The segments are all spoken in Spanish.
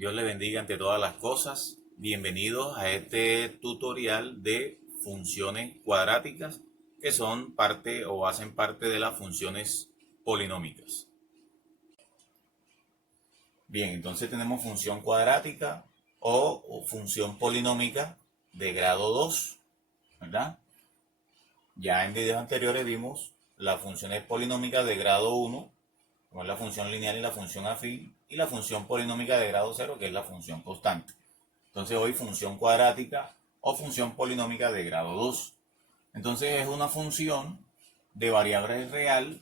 Dios le bendiga ante todas las cosas. Bienvenidos a este tutorial de funciones cuadráticas que son parte o hacen parte de las funciones polinómicas. Bien, entonces tenemos función cuadrática o función polinómica de grado 2, ¿verdad? Ya en videos anteriores vimos las funciones polinómicas de grado 1, como es la función lineal y la función afín, y la función polinómica de grado 0, que es la función constante. Entonces hoy función cuadrática o función polinómica de grado 2. Entonces es una función de variable real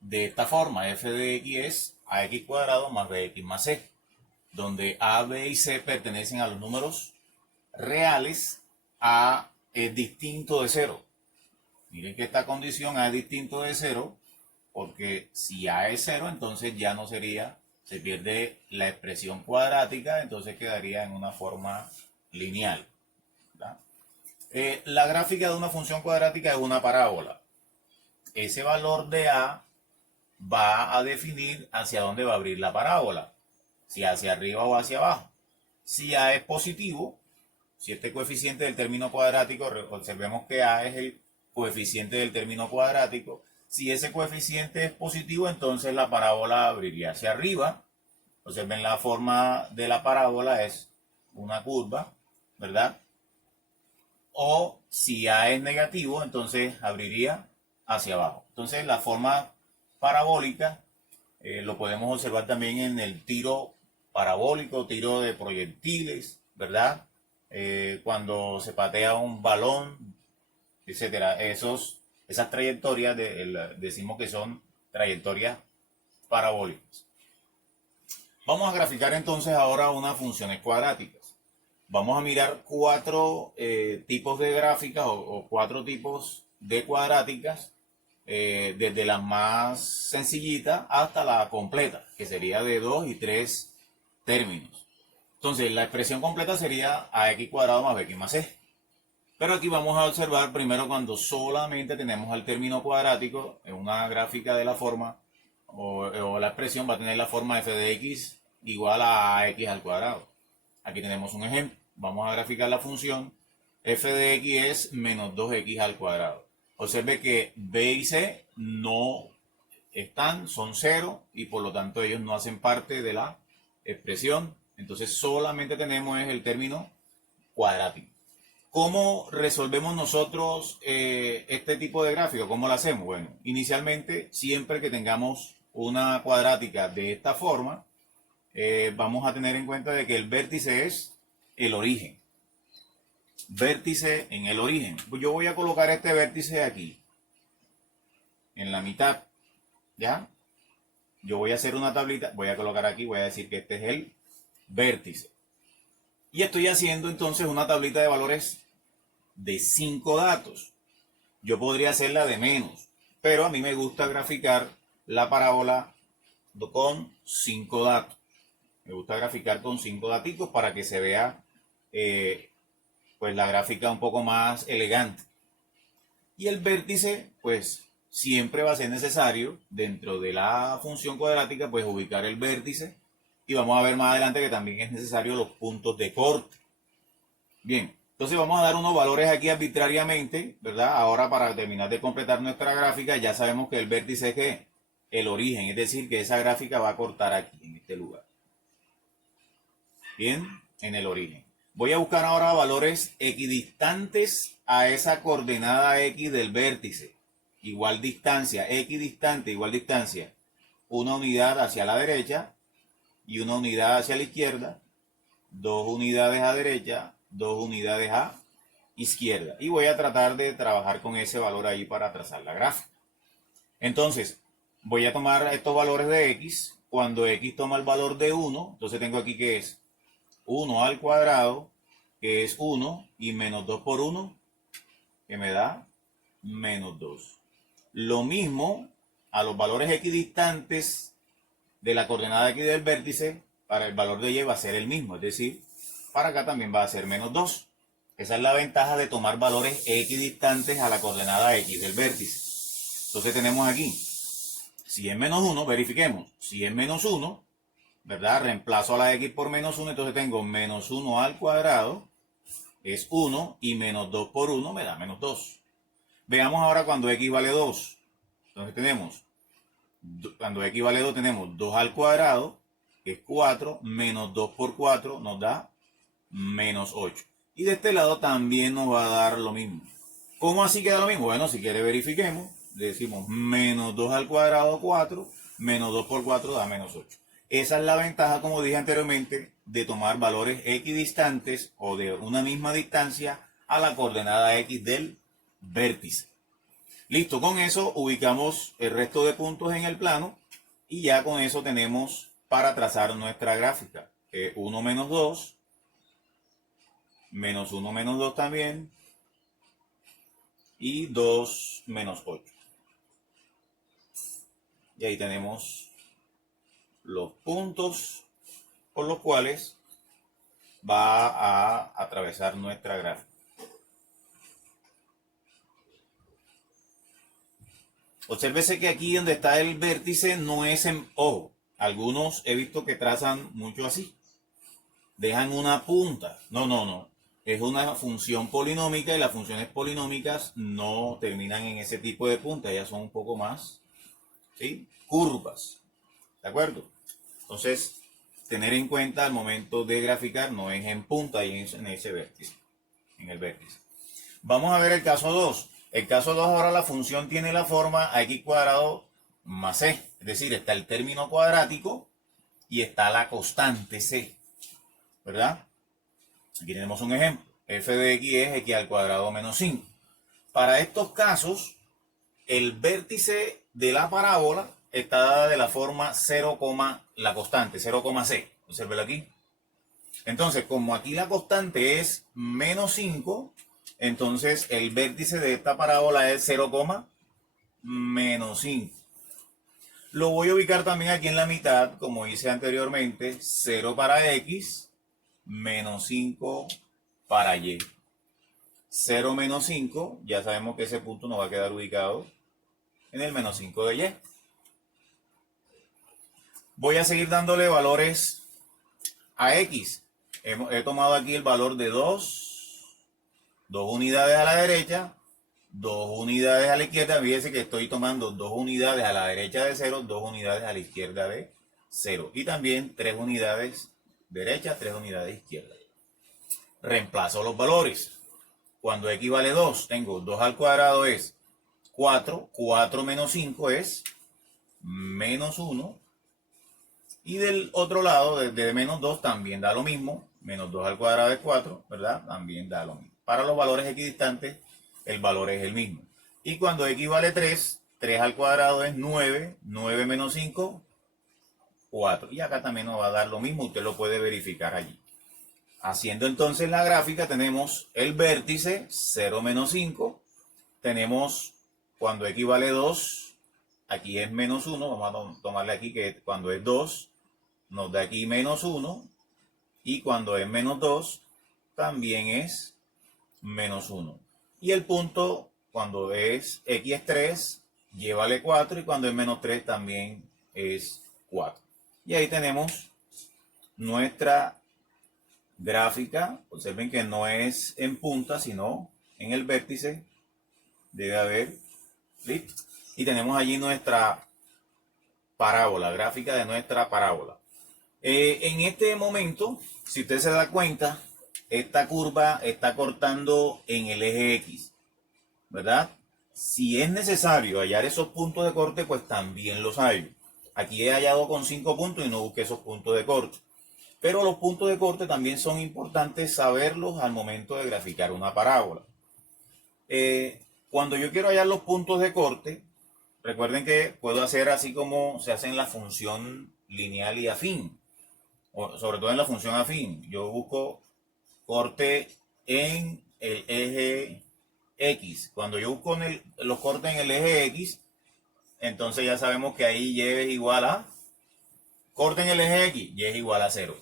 de esta forma. F de x es ax cuadrado más bx más c, donde a, b y c pertenecen a los números reales. A es distinto de 0. Miren que esta condición A es distinto de 0, porque si A es 0, entonces ya no sería, se pierde la expresión cuadrática, entonces quedaría en una forma lineal. La gráfica de una función cuadrática es una parábola. Ese valor de A va a definir hacia dónde va a abrir la parábola, si hacia arriba o hacia abajo. Si A es positivo, si este coeficiente del término cuadrático, observemos que A es el coeficiente del término cuadrático. Si ese coeficiente es positivo, entonces la parábola abriría hacia arriba. Observen, la forma de la parábola es una curva, ¿verdad? O si A es negativo, entonces abriría hacia abajo. Entonces la forma parabólica lo podemos observar también en el tiro parabólico, tiro de proyectiles, ¿verdad? Cuando se patea un balón, etcétera. Esas trayectorias decimos que son trayectorias parabólicas. Vamos a graficar entonces ahora unas funciones cuadráticas. Vamos a mirar cuatro tipos de gráficas o cuatro tipos de cuadráticas, desde la más sencillita hasta la completa, que sería de 2 y 3 términos. Entonces la expresión completa sería ax cuadrado más bx más c. Pero aquí vamos a observar primero cuando solamente tenemos el término cuadrático en una gráfica de la forma, o la expresión va a tener la forma f de x igual a ax al cuadrado. Aquí tenemos un ejemplo. Vamos a graficar la función. F de x es menos 2x al cuadrado. Observe que b y c no están, son 0 y por lo tanto ellos no hacen parte de la expresión. Entonces solamente tenemos el término cuadrático. ¿Cómo resolvemos nosotros este tipo de gráfico? ¿Cómo lo hacemos? Bueno, inicialmente, siempre que tengamos una cuadrática de esta forma, vamos a tener en cuenta de que el vértice es el origen. Vértice en el origen. Pues yo voy a colocar este vértice aquí, en la mitad, ¿ya? Yo voy a hacer una tablita, voy a colocar aquí, voy a decir que este es el vértice. Y estoy haciendo entonces una tablita de valores de 5 datos. Yo podría hacerla de menos, pero a mí me gusta graficar la parábola con 5 datos. Me gusta graficar con 5 datos para que se vea pues la gráfica un poco más elegante. Y el vértice, pues siempre va a ser necesario dentro de la función cuadrática, pues ubicar el vértice. Y vamos a ver más adelante que también es necesario los puntos de corte. Bien, entonces vamos a dar unos valores aquí arbitrariamente, ¿verdad? Ahora para terminar de completar nuestra gráfica ya sabemos que el vértice es ¿qué? El origen, es decir, que esa gráfica va a cortar aquí, en este lugar. Bien, en el origen. Voy a buscar ahora valores equidistantes a esa coordenada x del vértice. Igual distancia, equidistante, igual distancia. Una unidad hacia la derecha y una unidad hacia la izquierda. 2 unidades a derecha, 2 unidades a izquierda. Y voy a tratar de trabajar con ese valor ahí para trazar la gráfica. Entonces, voy a tomar estos valores de x. Cuando x toma el valor de 1, entonces tengo aquí que es 1 al cuadrado, que es 1, y menos 2 por 1, que me da menos 2. Lo mismo a los valores equidistantes de la coordenada x del vértice, para el valor de y va a ser el mismo, es decir, para acá también va a ser menos 2. Esa es la ventaja de tomar valores equidistantes a la coordenada x del vértice. Entonces tenemos aquí, si es menos 1, verifiquemos, si es menos 1, ¿verdad? Reemplazo a la x por menos 1, entonces tengo menos 1 al cuadrado, es 1, y menos 2 por 1 me da menos 2. Veamos ahora cuando x vale 2. Entonces tenemos, cuando x vale 2 tenemos 2 al cuadrado, que es 4, menos 2 por 4 nos da menos 8. Y de este lado también nos va a dar lo mismo. ¿Cómo así queda lo mismo? Bueno, si quiere verifiquemos. Decimos menos 2 al cuadrado 4, menos 2 por 4 da menos 8. Esa es la ventaja, como dije anteriormente, de tomar valores equidistantes o de una misma distancia a la coordenada x del vértice. Listo, con eso ubicamos el resto de puntos en el plano y ya con eso tenemos para trazar nuestra gráfica. 1 menos 2, menos 1 menos 2 también, y 2 menos 8. Y ahí tenemos los puntos por los cuales va a atravesar nuestra gráfica. Obsérvese que aquí donde está el vértice no es en ojo. Algunos he visto que trazan mucho así. Dejan una punta. No. Es una función polinómica y las funciones polinómicas no terminan en ese tipo de punta. Ellas son un poco más, ¿sí?, curvas. ¿De acuerdo? Entonces, tener en cuenta al momento de graficar no es en punta y en ese vértice. En el vértice. Vamos a ver el caso 2. El caso 2 ahora la función tiene la forma a x cuadrado más c. Es decir, está el término cuadrático y está la constante c. ¿Verdad? Aquí tenemos un ejemplo. F de x es x al cuadrado menos 5. Para estos casos, el vértice de la parábola está dada de la forma 0, la constante, 0,c. Obsérvelo aquí. Entonces, como aquí la constante es menos 5, entonces el vértice de esta parábola es 0, menos 5. Lo voy a ubicar también aquí en la mitad, como hice anteriormente, 0 para x, menos 5 para y. 0 menos 5, ya sabemos que ese punto nos va a quedar ubicado en el menos 5 de y. Voy a seguir dándole valores a x. He tomado aquí el valor de 2 unidades a la derecha, 2 unidades a la izquierda. Fíjense que estoy tomando 2 unidades a la derecha de 0, 2 unidades a la izquierda de 0. Y también 3 unidades derecha, 3 unidades izquierda. Reemplazo los valores. Cuando x vale 2, tengo 2 al cuadrado es 4. 4 menos 5 es menos 1. Y del otro lado, de menos 2, también da lo mismo. Menos 2 al cuadrado es 4, ¿verdad? También da lo mismo. Para los valores equidistantes, el valor es el mismo. Y cuando x vale 3, 3 al cuadrado es 9. 9 menos 5, 4. Y acá también nos va a dar lo mismo. Usted lo puede verificar allí. Haciendo entonces la gráfica, tenemos el vértice 0 menos 5. Tenemos cuando x vale 2, aquí es menos 1. Vamos a tomarle aquí que cuando es 2, nos da aquí menos 1. Y cuando es menos 2, también es menos 1. Y el punto, cuando es x es 3, y vale 4. Y cuando es menos 3, también es 4. Y ahí tenemos nuestra gráfica. Observen que no es en punta, sino en el vértice. Debe haber. ¿Listo? Y tenemos allí nuestra parábola, gráfica de nuestra parábola. En este momento, si usted se da cuenta, esta curva está cortando en el eje X, ¿verdad? Si es necesario hallar esos puntos de corte, pues también los hallo. Aquí he hallado con 5 puntos y no busqué esos puntos de corte. Pero los puntos de corte también son importantes saberlos al momento de graficar una parábola. Cuando yo quiero hallar los puntos de corte, recuerden que puedo hacer así como se hace en la función lineal y afín. O sobre todo en la función afín. Yo busco corte en el eje X. Cuando yo busco los cortes en el eje X, entonces ya sabemos que ahí y es igual a corte en el eje X, y es igual a 0.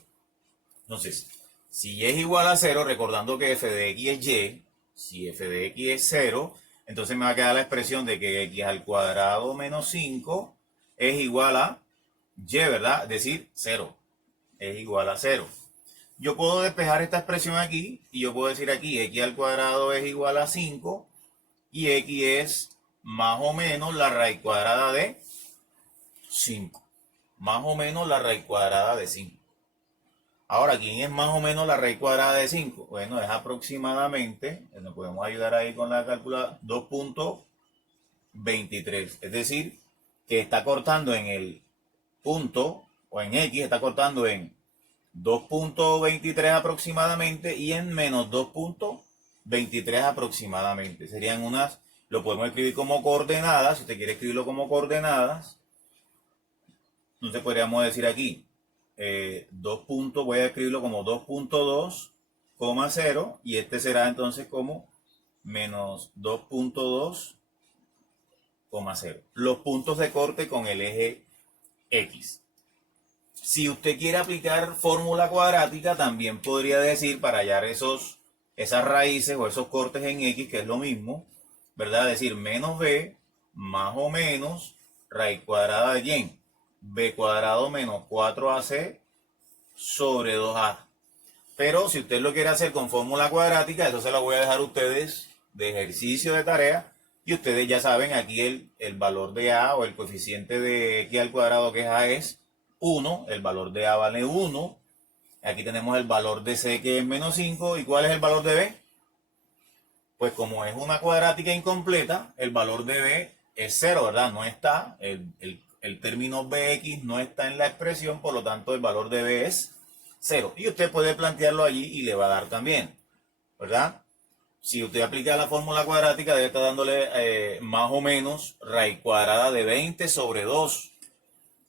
Entonces, si y es igual a 0, recordando que f de x es y, si f de x es 0, entonces me va a quedar la expresión de que x al cuadrado menos 5 es igual a y, ¿verdad? Es decir, 0. es igual a 0. Yo puedo despejar esta expresión aquí y yo puedo decir aquí x al cuadrado es igual a 5 y x es más o menos la raíz cuadrada de 5. Más o menos la raíz cuadrada de 5. Ahora, ¿quién es más o menos la raíz cuadrada de 5? Bueno, es aproximadamente, nos podemos ayudar ahí con la calculadora, 2.23. Es decir, que está cortando en el punto, o en x, está cortando en 2.23 aproximadamente y en menos 2.23 aproximadamente. Serían unas, lo podemos escribir como coordenadas, si usted quiere escribirlo como coordenadas. Entonces podríamos decir aquí, 2 puntos, voy a escribirlo como 2.2,0 y este será entonces como menos 2.2,0. Los puntos de corte con el eje X. Si usted quiere aplicar fórmula cuadrática, también podría decir para hallar esas raíces o esos cortes en X, que es lo mismo, ¿verdad? Decir menos B más o menos raíz cuadrada de ¿quién? B cuadrado menos 4AC sobre 2A. Pero si usted lo quiere hacer con fórmula cuadrática, eso se lo voy a dejar a ustedes de ejercicio de tarea. Y ustedes ya saben, aquí el valor de A o el coeficiente de X al cuadrado que es A es 1. El valor de A vale 1. Aquí tenemos el valor de C que es menos 5. ¿Y cuál es el valor de B? Pues como es una cuadrática incompleta, el valor de B es 0, ¿verdad? No está, el término Bx no está en la expresión, por lo tanto el valor de B es 0. Y usted puede plantearlo allí y le va a dar también, ¿verdad? Si usted aplica la fórmula cuadrática, debe estar dándole más o menos raíz cuadrada de 20 sobre 2.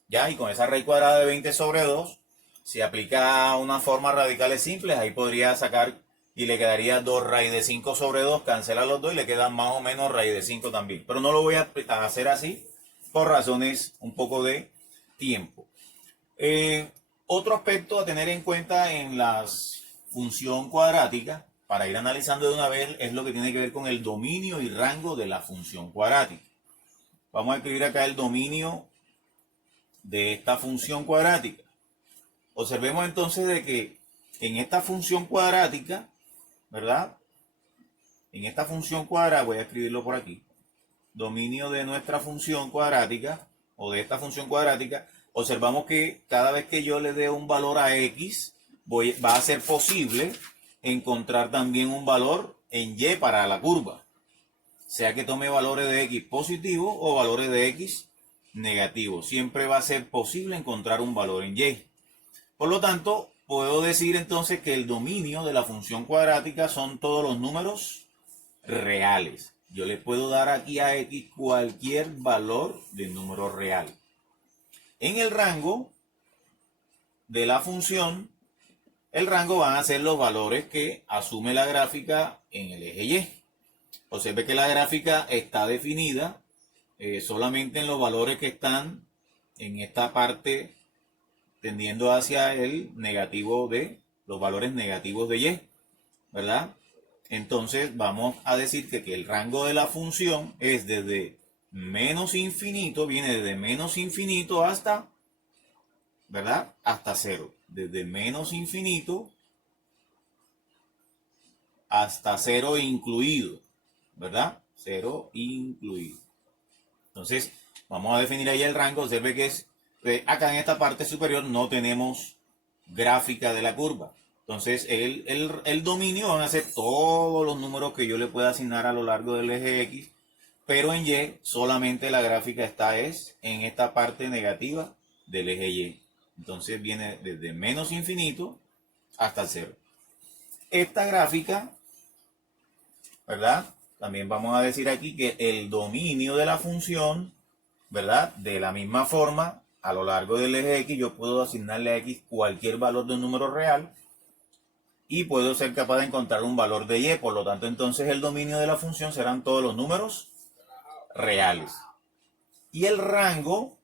¿Ya? Y con esa raíz cuadrada de 20 sobre 2, si aplica una forma radicales simples, ahí podría sacar y le quedaría 2 raíz de 5 sobre 2, cancela los dos y le queda más o menos raíz de 5 también. Pero no lo voy a hacer así por razones un poco de tiempo. Otro aspecto a tener en cuenta en la función cuadrática, para ir analizando de una vez, es lo que tiene que ver con el dominio y rango de la función cuadrática. Vamos a escribir acá el dominio de esta función cuadrática. Observemos entonces de que en esta función cuadrática, ¿verdad? En esta función cuadrática, voy a escribirlo por aquí, dominio de nuestra función cuadrática, o de esta función cuadrática, observamos que cada vez que yo le dé un valor a X, va a ser posible encontrar también un valor en Y para la curva. Sea que tome valores de X positivos o valores de X negativos. Siempre va a ser posible encontrar un valor en Y. Por lo tanto, puedo decir entonces que el dominio de la función cuadrática son todos los números reales. Yo le puedo dar aquí a X cualquier valor de número real. En el rango de la función, el rango van a ser los valores que asume la gráfica en el eje Y. Observe que la gráfica está definida solamente en los valores que están en esta parte tendiendo hacia el negativo de los valores negativos de Y, ¿verdad? Entonces vamos a decir que el rango de la función es desde menos infinito, viene desde menos infinito hasta, ¿verdad? Hasta 0. Desde menos infinito hasta 0 incluido, ¿verdad? 0 incluido. Entonces, vamos a definir ahí el rango. Observe que es, acá en esta parte superior no tenemos gráfica de la curva. Entonces, el dominio van a ser todos los números que yo le pueda asignar a lo largo del eje X, pero en Y solamente la gráfica está en esta parte negativa del eje Y. Entonces, viene desde menos infinito hasta el 0. Esta gráfica, ¿verdad? También vamos a decir aquí que el dominio de la función, ¿verdad? De la misma forma, a lo largo del eje X, yo puedo asignarle a X cualquier valor de un número real y puedo ser capaz de encontrar un valor de Y. Por lo tanto, entonces el dominio de la función serán todos los números reales. Y el rango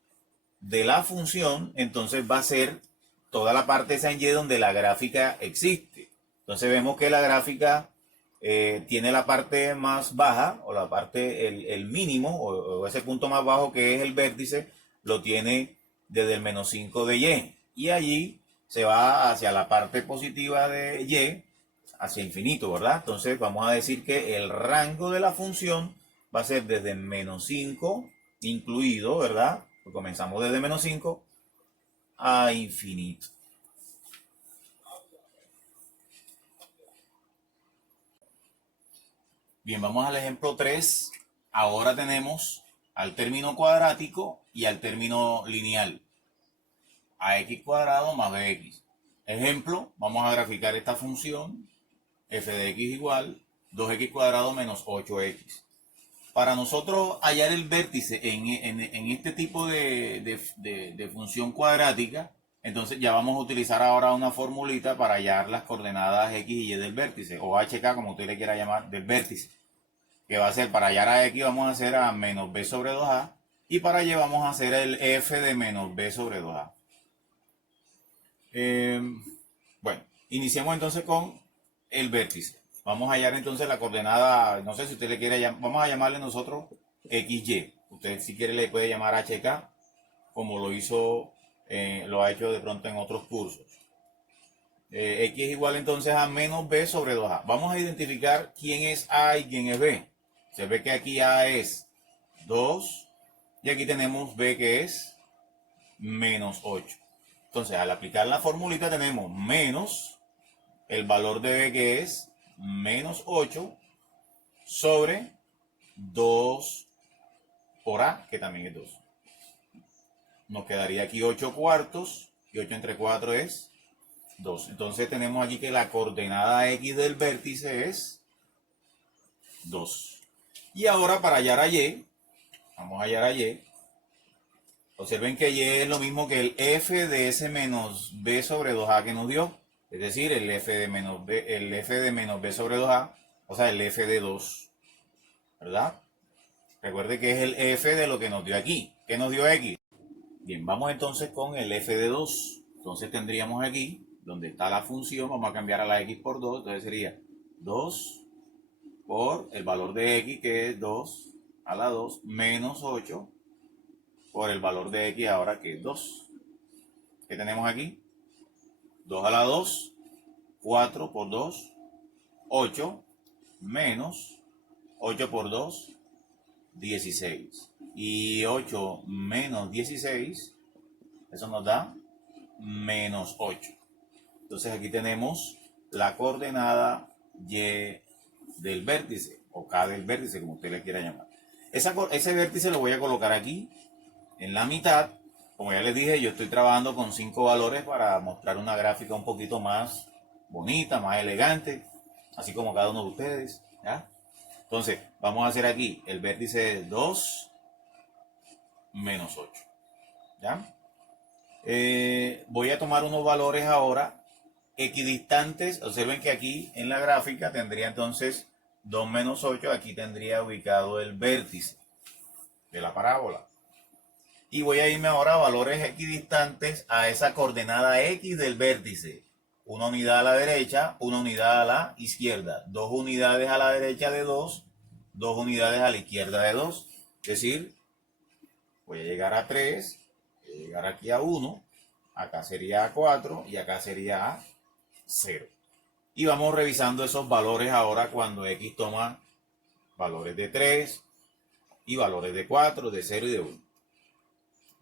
de la función, entonces va a ser toda la parte esa en Y donde la gráfica existe. Entonces vemos que la gráfica tiene la parte más baja, o la parte, el mínimo, o ese punto más bajo que es el vértice, lo tiene desde el menos 5 de Y. Y allí se va hacia la parte positiva de y, hacia infinito, ¿verdad? Entonces vamos a decir que el rango de la función va a ser desde menos 5, incluido, ¿verdad? Pues comenzamos desde menos 5 a infinito. Bien, vamos al ejemplo 3. Ahora tenemos al término cuadrático y al término lineal. Ax cuadrado más bx. Ejemplo, vamos a graficar esta función f de x igual 2x cuadrado menos 8x. Para nosotros hallar el vértice en este tipo de función cuadrática, entonces ya vamos a utilizar ahora una formulita para hallar las coordenadas x y y del vértice, o hk como usted le quiera llamar, del vértice. Que va a ser, para hallar a x vamos a hacer a menos b sobre 2a, y para y vamos a hacer el f de menos b sobre 2a. Bueno, iniciemos entonces con el vértice. Vamos a hallar entonces la coordenada, no sé si usted le quiere llamar, vamos a llamarle nosotros XY. Usted si quiere le puede llamar HK, como lo hizo, lo ha hecho de pronto en otros cursos. X es igual entonces a menos B sobre 2A. Vamos a identificar quién es A y quién es B. Se ve que aquí A es 2 y aquí tenemos B que es menos 8. Entonces, al aplicar la formulita tenemos menos el valor de B que es menos 8 sobre 2 por A, que también es 2. Nos quedaría aquí 8 cuartos y 8 entre 4 es 2. Entonces tenemos aquí que la coordenada X del vértice es 2. Y ahora para hallar a Y, vamos a hallar a Y. Observen que Y es lo mismo que el f de ese menos b sobre 2a que nos dio. Es decir, el f de menos b sobre 2a, o sea, el f de 2. ¿Verdad? Recuerde que es el f de lo que nos dio aquí. ¿Qué nos dio x? Bien, vamos entonces con el f de 2. Entonces tendríamos aquí, donde está la función, vamos a cambiar a la x por 2. Entonces sería 2 por el valor de x, que es 2 a la 2, menos 8 por el valor de x ahora, que es 2. ¿Qué tenemos aquí? 2 a la 2, 4 por 2, 8, menos 8 por 2, 16. Y 8 menos 16, eso nos da menos 8. Entonces aquí tenemos la coordenada y del vértice, o k del vértice, como usted le quiera llamar. Ese vértice lo voy a colocar aquí, en la mitad. Como ya les dije, yo estoy trabajando con 5 valores para mostrar una gráfica un poquito más bonita, más elegante, así como cada uno de ustedes, ¿ya? Entonces, vamos a hacer aquí el vértice es 2 menos 8, ¿ya? Voy a tomar unos valores ahora equidistantes. Observen que aquí en la gráfica tendría entonces 2 menos 8, aquí tendría ubicado el vértice de la parábola. Y voy a irme ahora a valores equidistantes a esa coordenada X del vértice. Una unidad a la derecha, una unidad a la izquierda. 2 unidades a la derecha de 2, 2 unidades a la izquierda de 2. Es decir, voy a llegar a 3, voy a llegar aquí a 1, acá sería a 4 y acá sería a 0. Y vamos revisando esos valores ahora cuando X toma valores de 3 y valores de 4, de 0 y de 1.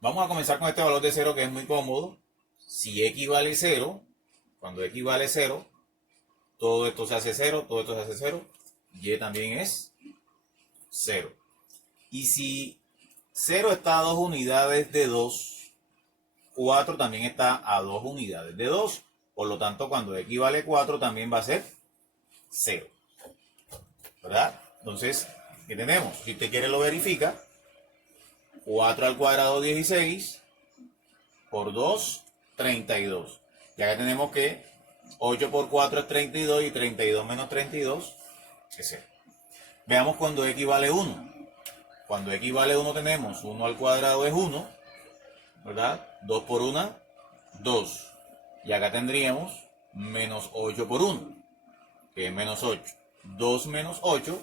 Vamos a comenzar con este valor de 0 que es muy cómodo. Si x vale 0, cuando x vale 0, todo esto se hace 0, todo esto se hace 0. Y también es 0. Y si 0 está a 2 unidades de 2, 4 también está a 2 unidades de 2. Por lo tanto, cuando x vale 4 también va a ser 0. ¿Verdad? Entonces, ¿qué tenemos? Si usted quiere lo verifica. 4 al cuadrado 16 por 2, 32. Y acá tenemos que 8 por 4 es 32 y 32 menos 32 es 0. Veamos cuando x vale 1. Cuando x vale 1 tenemos 1 al cuadrado es 1, ¿verdad? 2 por 1, 2. Y acá tendríamos menos 8 por 1, que es menos 8. 2 menos 8,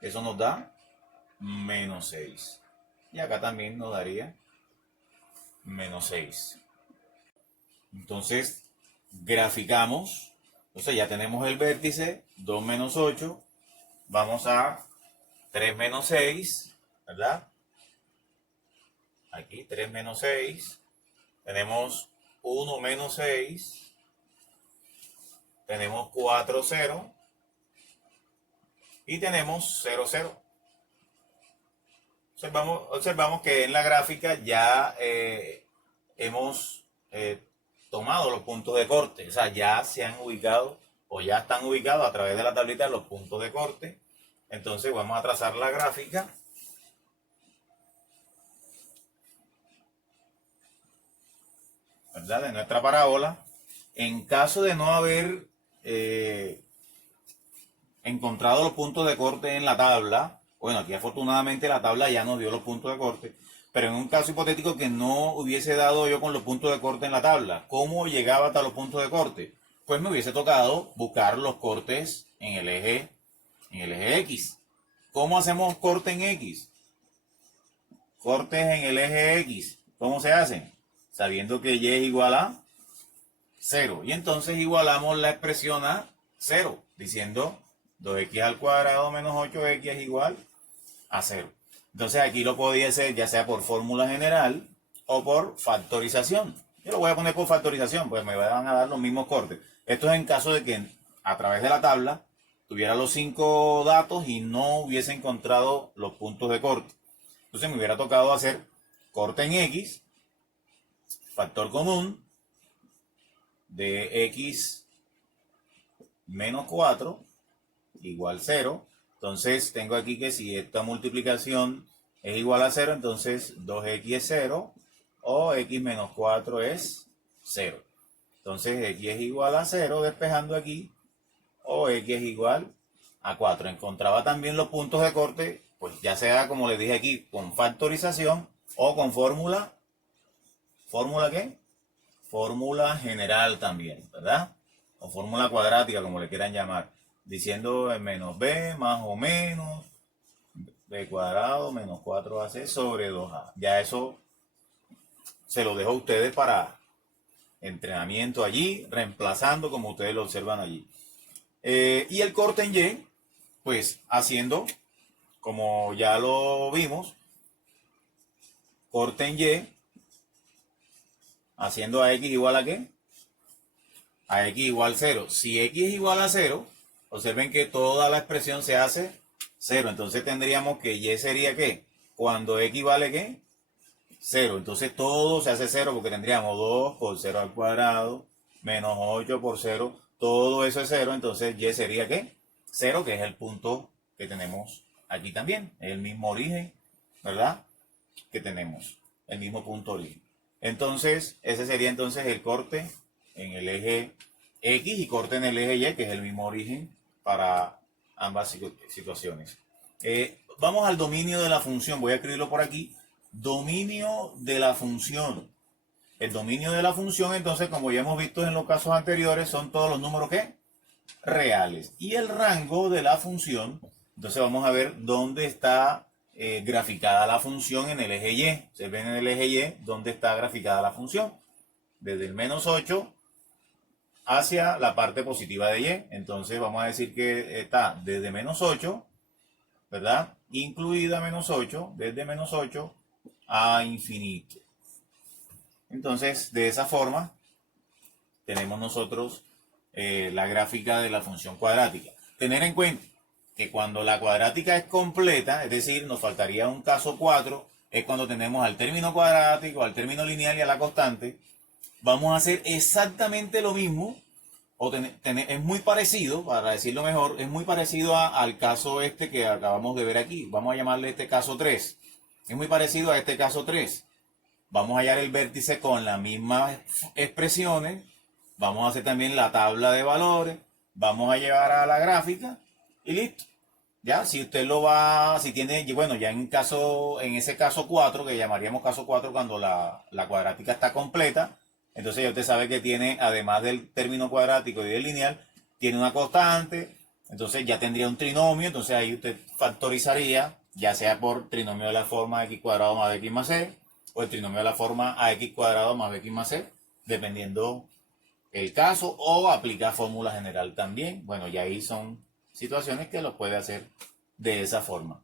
eso nos da menos 6. Y acá también nos daría menos 6. Entonces, graficamos. Entonces ya tenemos el vértice 2 menos 8. Vamos a 3 menos 6, ¿verdad? Aquí 3 menos 6. Tenemos 1 menos 6. Tenemos 4, 0. Y tenemos 0, 0. Observamos que en la gráfica ya hemos tomado los puntos de corte. O sea, ya se han ubicado o ya están ubicados a través de la tablita los puntos de corte. Entonces vamos a trazar la gráfica. ¿Verdad? De nuestra parábola. En caso de no haber encontrado los puntos de corte en la tabla, bueno, aquí afortunadamente la tabla ya nos dio los puntos de corte, pero en un caso hipotético que no hubiese dado yo con los puntos de corte en la tabla, ¿cómo llegaba hasta los puntos de corte? Pues me hubiese tocado buscar los cortes en el eje X. ¿Cómo hacemos corte en X? Cortes en el eje X. ¿Cómo se hacen? Sabiendo que Y es igual a 0. Y entonces igualamos la expresión a 0, diciendo 2x al cuadrado menos 8x es igual a 0. Entonces aquí lo podía hacer ya sea por fórmula general o por factorización. Yo lo voy a poner por factorización, pues me van a dar los mismos cortes. Esto es en caso de que a través de la tabla tuviera los 5 datos y no hubiese encontrado los puntos de corte. Entonces me hubiera tocado hacer corte en X, factor común de X menos 4 igual 0. Entonces tengo aquí que si esta multiplicación es igual a 0, entonces 2x es 0 o x menos 4 es 0. Entonces x es igual a 0 despejando aquí, o x es igual a 4. Encontraba también los puntos de corte, pues ya sea como les dije aquí, con factorización o con fórmula. ¿Fórmula qué? Fórmula general también, ¿verdad? O fórmula cuadrática, como le quieran llamar. Diciendo menos b más o menos b cuadrado menos 4ac sobre 2a. Ya eso se lo dejo a ustedes para entrenamiento allí, reemplazando como ustedes lo observan allí. Y el corte en Y, pues haciendo, como ya lo vimos, corte en Y, haciendo a x igual a ¿qué? A x igual 0. Si x es igual a 0, observen que toda la expresión se hace 0. Entonces tendríamos que Y sería ¿qué? Cuando x vale ¿qué? 0. Entonces todo se hace 0 porque tendríamos 2 por 0 al cuadrado menos 8 por 0. Todo eso es 0. Entonces Y sería ¿qué? 0, que es el punto que tenemos aquí también. Es el mismo origen, ¿verdad? Que tenemos. El mismo punto origen. Entonces ese sería entonces el corte en el eje X y corte en el eje Y, que es el mismo origen para ambas situaciones. Vamos al dominio de la función. Voy a escribirlo por aquí. Dominio de la función. El dominio de la función, entonces, como ya hemos visto en los casos anteriores, son todos los números ¿qué? Reales. Y el rango de la función, entonces vamos a ver dónde está graficada la función en el eje Y. Se ven en el eje Y dónde está graficada la función. Desde el menos 8 hacia la parte positiva de Y. Entonces vamos a decir que está desde menos 8, ¿verdad? Incluida menos 8, desde menos 8 a infinito. Entonces, de esa forma, tenemos nosotros la gráfica de la función cuadrática. Tener en cuenta que cuando la cuadrática es completa, es decir, nos faltaría un caso 4, es cuando tenemos al término cuadrático, al término lineal y a la constante. Vamos a hacer exactamente lo mismo, o es muy parecido, para decirlo mejor, es muy parecido al caso este que acabamos de ver aquí. Vamos a llamarle este caso 3. Es muy parecido a este caso 3. Vamos a hallar el vértice con las mismas expresiones. Vamos a hacer también la tabla de valores. Vamos a llevar a la gráfica y listo. Ya, si usted lo va, si tiene, bueno, ya en ese caso 4, que llamaríamos caso 4 cuando la cuadrática está completa, entonces ya usted sabe que tiene, además del término cuadrático y del lineal, tiene una constante, entonces ya tendría un trinomio, entonces ahí usted factorizaría, ya sea por trinomio de la forma x cuadrado más bx más c, o el trinomio de la forma ax cuadrado más bx más c, dependiendo el caso o aplica fórmula general también. Bueno, ya ahí son situaciones que lo puede hacer de esa forma.